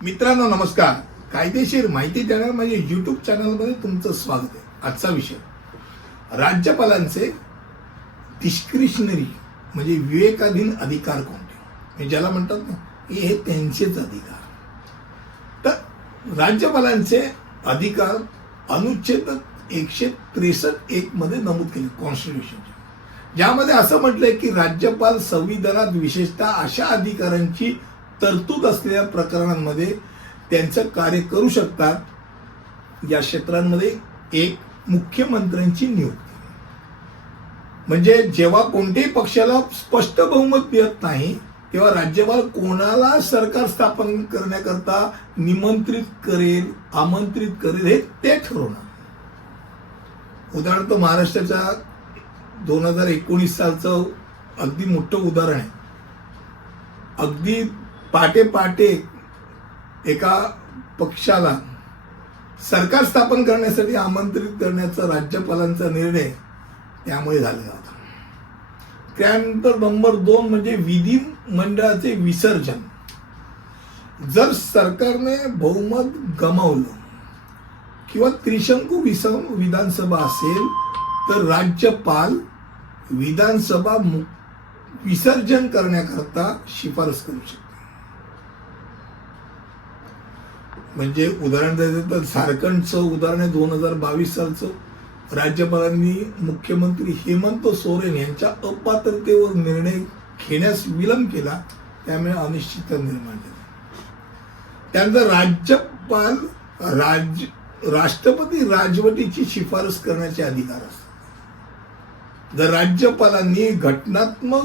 मित्रांनो नमस्कार. कायदेशीर माहिती देणार म्हणजे युट्यूब चॅनलमध्ये तुमचं स्वागत आहे. आजचा विषय. राज्यपालांचे डिस्क्रिशनरी म्हणजे विवेकाधीन अधिकार कोणते? ज्याला म्हणतात ना की हे त्यांचेच अधिकार. तर राज्यपालांचे अधिकार अनुच्छेद एकशे त्रेसष्ट एक मध्ये नमूद केले कॉन्स्टिट्यूशनच्या ज्यामध्ये असं म्हटलंय की राज्यपाल संविधानात विशेषतः अशा अधिकारांची तरतूद असलेल्या प्रकरणांमध्ये त्यांचं कार्य करू शकतात. या क्षेत्रांमध्ये एक मुख्यमंत्र्यांची नियुक्ती. म्हणजे जेव्हा कोणत्याही पक्षाला स्पष्ट बहुमत मिळत नाही तेव्हा राज्यपाल कोणाला सरकार स्थापन करण्याकरता निमंत्रित करेल आमंत्रित करेल हे ते ठरवणार. उदाहरणार्थ महाराष्ट्राच्या दोन हजार एकोणीस सालचं अगदी मोठं उदाहरण आहे. अगदी पाटे पाटे एका पक्षाला सरकार स्थापन करण्यासाठी आमंत्रित करण्याचा राज्यपालांचा निर्णय त्यामुळे झालेला होता. त्यानंतर नंबर दोन म्हणजे विधी मंडळाचे विसर्जन. जर सरकारने बहुमत गमावलं किंवा त्रिशंकू विस विधानसभा असेल तर राज्यपाल विधानसभा मु- विसर्जन करण्याकरता शिफारस करू शकते म्हणजे उदाहरण द्यायचं तर झारखंडचं उदाहरण आहे दोन हजार बावीस सालचं. राज्यपालांनी मुख्यमंत्री हेमंत सोरेन यांच्या अपात्रतेवर निर्णय घेण्यास विलंब केला त्यामुळे अनिश्चितता निर्माण झाली. त्यानंतर राज्यपाल राज राष्ट्रपती राजवटीची शिफारस करण्याचे अधिकार असतात. जर राज्यपालांनी घटनात्मक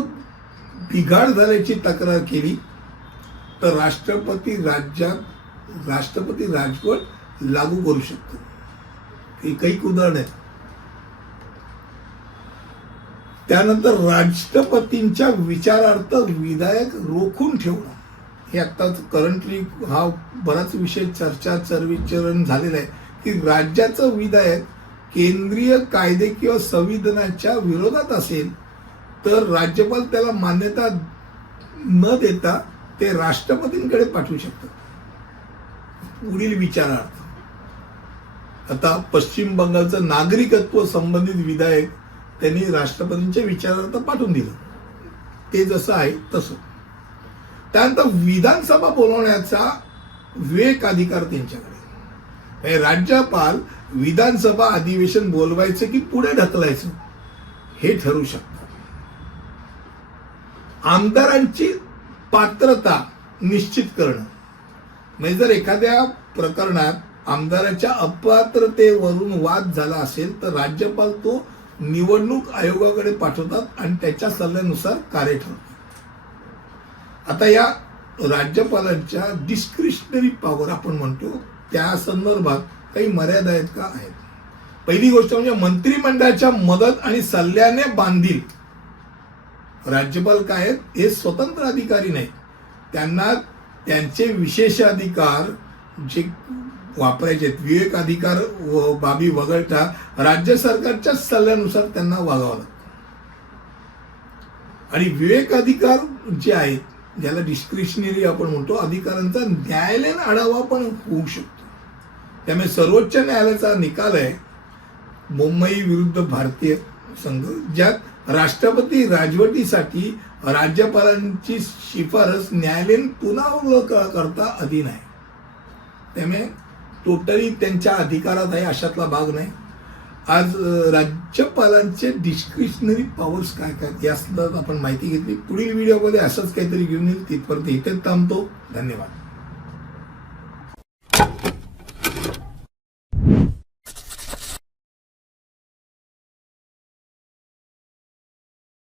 बिघाड झाल्याची तक्रार केली तर राष्ट्रपती राज्यात राष्ट्रपती राजवट लागू करू शकतो. ही काही उदाहरण आहे. त्यानंतर राष्ट्रपतींच्या विचारार्थ विधायक रोखून ठेवणं. हे आत्ता करंटली हा बराच विषय चर्चा चरविचरण झालेला आहे की राज्याचं विधायक केंद्रीय कायदे किंवा संविधानाच्या विरोधात असेल तर राज्यपाल त्याला मान्यता न देता ते राष्ट्रपतींकडे पाठवू शकतात. पुढील विचारार्थ. आता पश्चिम बंगालचं नागरिकत्व संबंधित विधायक त्यांनी राष्ट्रपतींच्या विचारार्थ पाठवून दिलं. ते जसं आहे तसं. त्यानंतर विधानसभा बोलवण्याचा विवेक अधिकार त्यांच्याकडे. राज्यपाल विधानसभा अधिवेशन बोलवायचं की पुढे ढकलायचं हे ठरू शकतात आमदारांची पात्रता निश्चित करणं म्हणजे जर एखाद्या प्रकरणात आमदाराच्या अपात्रतेवरून वाद झाला असेल तर राज्यपाल तो निवडणूक आयोगाकडे पाठवतात आणि त्याच्या सल्ल्यानुसार कार्य ठरवतात. आता या राज्यपालांच्या डिस्क्रिशनरी पॉवर आपण म्हणतो त्या संदर्भात काही मर्यादा आहेत का? आहेत. पहिली गोष्ट म्हणजे मंत्रिमंडळाच्या मदत आणि सल्ल्याने बांधील राज्यपाल काय आहेत? हे स्वतंत्र अधिकारी नाहीत. त्यांना त्यांचे विशेष अधिकार जे वापरायचे विवेकाधिकार विवेक अधिकार व बाबी वगळता राज्य सरकारच्या सल्ल्यानुसार त्यांना वागावं लागतं. आणि विवेक अधिकार जे आहेत ज्याला डिस्क्रिशनरी आपण म्हणतो अधिकारांचा न्यायालयीन आढावा पण होऊ शकतो. त्यामुळे सर्वोच्च न्यायालयाचा निकाल आहे मुंबई विरुद्ध भारतीय संघ ज्यात राष्ट्रपती राजवटीसाठी राज्यपालांची शिफारस न्यायालयीन पुन्हा करता अधीन आहे त्यामुळे टोटली त्यांच्या अधिकारात आहे अशातला भाग नाही. आज राज्यपालांचे डिस्क्रिशनरी पॉवर्स काय काय या आपण माहिती घेतली. पुढील व्हिडिओमध्ये असंच काहीतरी घेऊन येईल. तिथपर्यंत इथेच थांबतो. धन्यवाद.